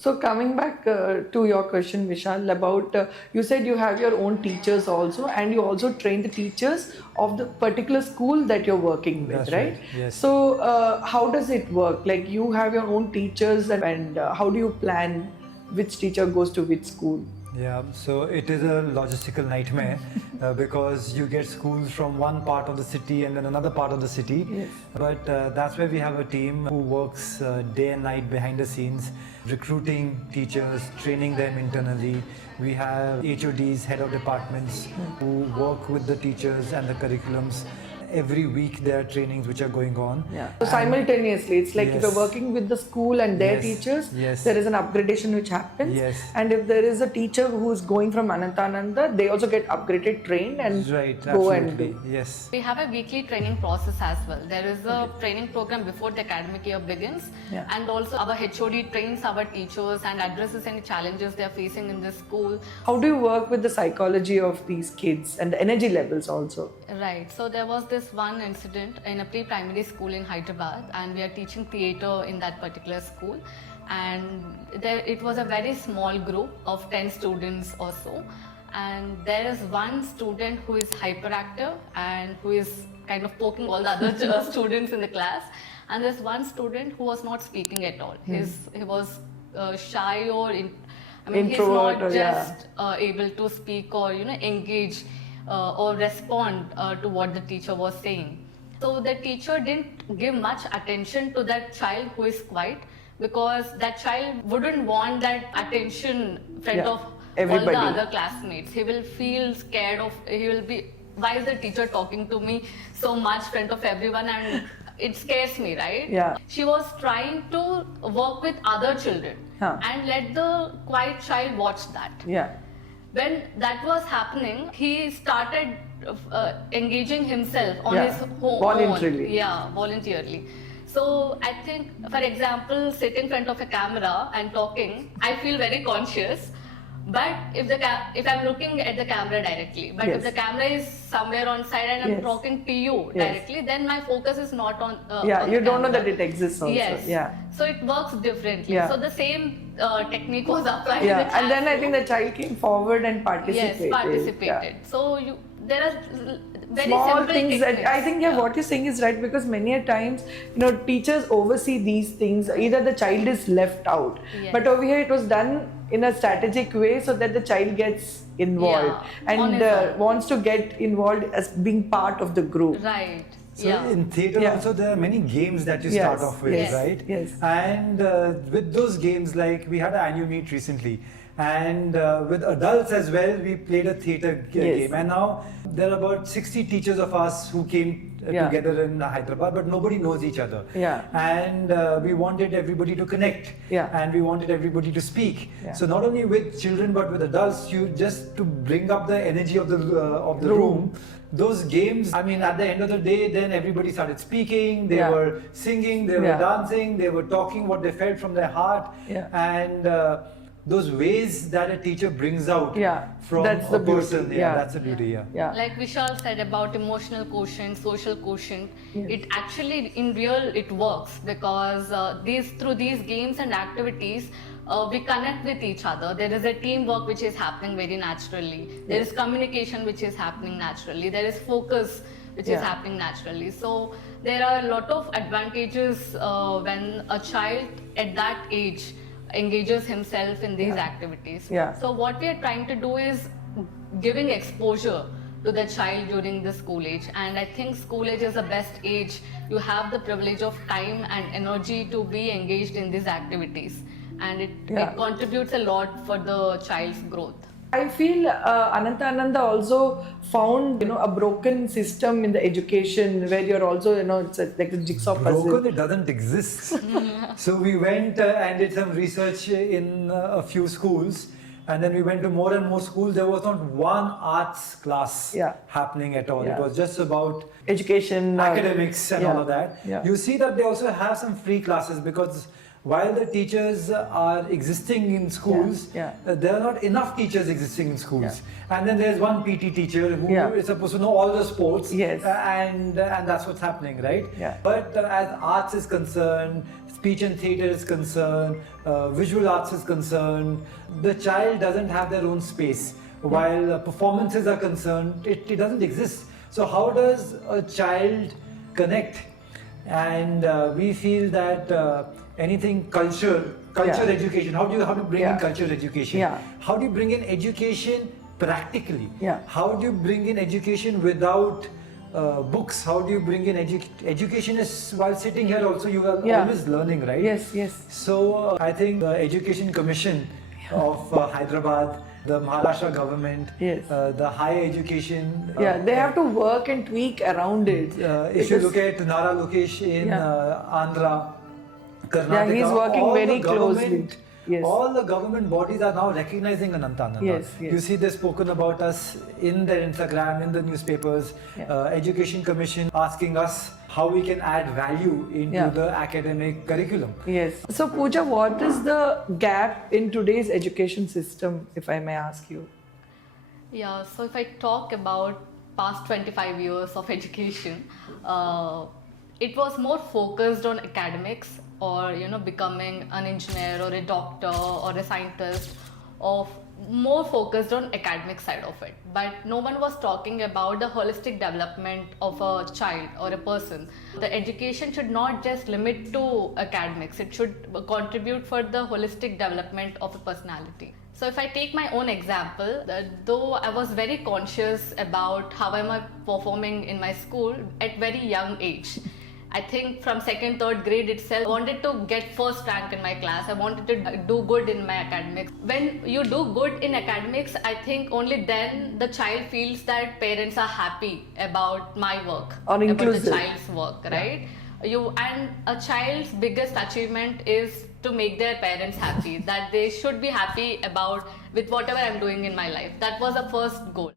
So coming back to your question, Vishal, about you said you have your own teachers also, and you also train the teachers of the particular school that you're working with, That's right? right, yes. So how does it work? Like you have your own teachers, and how do you plan which teacher goes to which school? Yeah, so it is a logistical nightmare because you get schools from one part of the city and then another part of the city. Yes. But that's where we have a team who works day and night behind the scenes, recruiting teachers, training them internally. We have HODs, head of departments, who work with the teachers and the curriculums. Every week there are trainings which are going on. Yeah. So simultaneously, it's like if you're working with the school and their teachers, there is an upgradation which happens. Yes. And if there is a teacher who is going from Anantha Anandha, they also get upgraded, trained, and go and do. Yes. We have a weekly training process as well. There is a training program before the academic year begins, and also our HOD trains our teachers and addresses any challenges they are facing in the school. How do you work with the psychology of these kids and the energy levels also? Right. So there was this one incident in a pre-primary school in Hyderabad, and we are teaching theatre in that particular school, and it was a very small group of 10 students or so, and there is one student who is hyperactive and who is kind of poking all the other students in the class, and there's one student who was not speaking at all. He was shy or he's not just able to speak or engage or respond to what the teacher was saying. So the teacher didn't give much attention to that child who is quiet, because that child wouldn't want that attention in front of everybody. All the other classmates. He will feel scared he will be, why is the teacher talking to me so much in front of everyone, and it scares me, right? Yeah. She was trying to work with other children and let the quiet child watch that. Yeah. When that was happening, he started engaging himself on his own. Voluntarily. Yeah, voluntarily. So I think, for example, sitting in front of a camera and talking, I feel very conscious. But if I'm looking at the camera directly, but if the camera is somewhere on side and I'm talking to you directly, then my focus is not on. You don't know that it exists also. Yes. Yeah. So it works differently. Yeah. So the same technique was applied. Yeah. And then I think the child came forward and participated. Yes, participated. Yeah. So there are very small simple things techniques. that I think what you're saying is right, because many a times teachers oversee these things. Either the child is left out, but over here it was done in a strategic way so that the child gets involved and wants to get involved as being part of the group. Right. So in theatre also there are many games that you start off with, right? Yes. And with those games, like we had an annual meet recently, and with adults as well, we played a theatre game. And now there are about 60 teachers of us who came together in Hyderabad, but nobody knows each other. Yeah. And we wanted everybody to connect, and we wanted everybody to speak. So not only with children but with adults, you just to bring up the energy of the room. Those games, I mean, at the end of the day, then everybody started speaking, they were singing, they were dancing, they were talking what they felt from their heart. And those ways that a teacher brings out from that's a the person, beauty. That's the beauty. Like Vishal said about emotional quotient, social quotient, it actually in real it works, because through these games and activities we connect with each other. There is a teamwork which is happening very naturally. There is communication which is happening naturally. There is focus which is happening naturally. So there are a lot of advantages when a child at that age engages himself in these activities. So what we are trying to do is giving exposure to the child during the school age, and I think school age is the best age. You have the privilege of time and energy to be engaged in these activities, and it contributes a lot for the child's growth. I feel Anantha Anandha also found a broken system in the education where you're also it's like a jigsaw puzzle. Broken, it doesn't exist. So we went and did some research in a few schools, and then we went to more and more schools. There was not one arts class happening at all. It was just about education, academics and all of that. Yeah. You see that they also have some free classes, because while the teachers are existing in schools, there are not enough teachers existing in schools. And then there's one PT teacher who is supposed to know all the sports, and that's what's happening, right? But as arts is concerned, speech and theatre is concerned, visual arts is concerned, the child doesn't have their own space. While performances are concerned, it doesn't exist. So how does a child connect? And we feel that anything culture education, how do you bring in culture education? How do you bring in education practically? How do you bring in education without books? How do you bring in education? Is while sitting here also you are always learning, right? Yes. So I think the Education Commission of Hyderabad, the Maharashtra government, the higher education. They have to work and tweak around it. If you look at Nara Lokesh in Andhra, Karnataka, he's working very closely. All the government bodies are now recognizing Anantha Anandha. You see, they've spoken about us in their Instagram, in the newspapers. Education Commission asking us how we can add value into the academic curriculum. So Pooja, what is the gap in today's education system, if I may ask you? So if I talk about past 25 years of education, it was more focused on academics, or becoming an engineer or a doctor or a scientist, or more focused on academic side of it. But no one was talking about the holistic development of a child or a person. The education should not just limit to academics, it should contribute for the holistic development of a personality. So if I take my own example, though I was very conscious about how am I performing in my school at very young age. I think from 2nd, 3rd grade itself, I wanted to get first rank in my class. I wanted to do good in my academics. When you do good in academics, I think only then the child feels that parents are happy about my work, or inclusive. About the child's work, right? And a child's biggest achievement is to make their parents happy, that they should be happy with whatever I'm doing in my life. That was the first goal.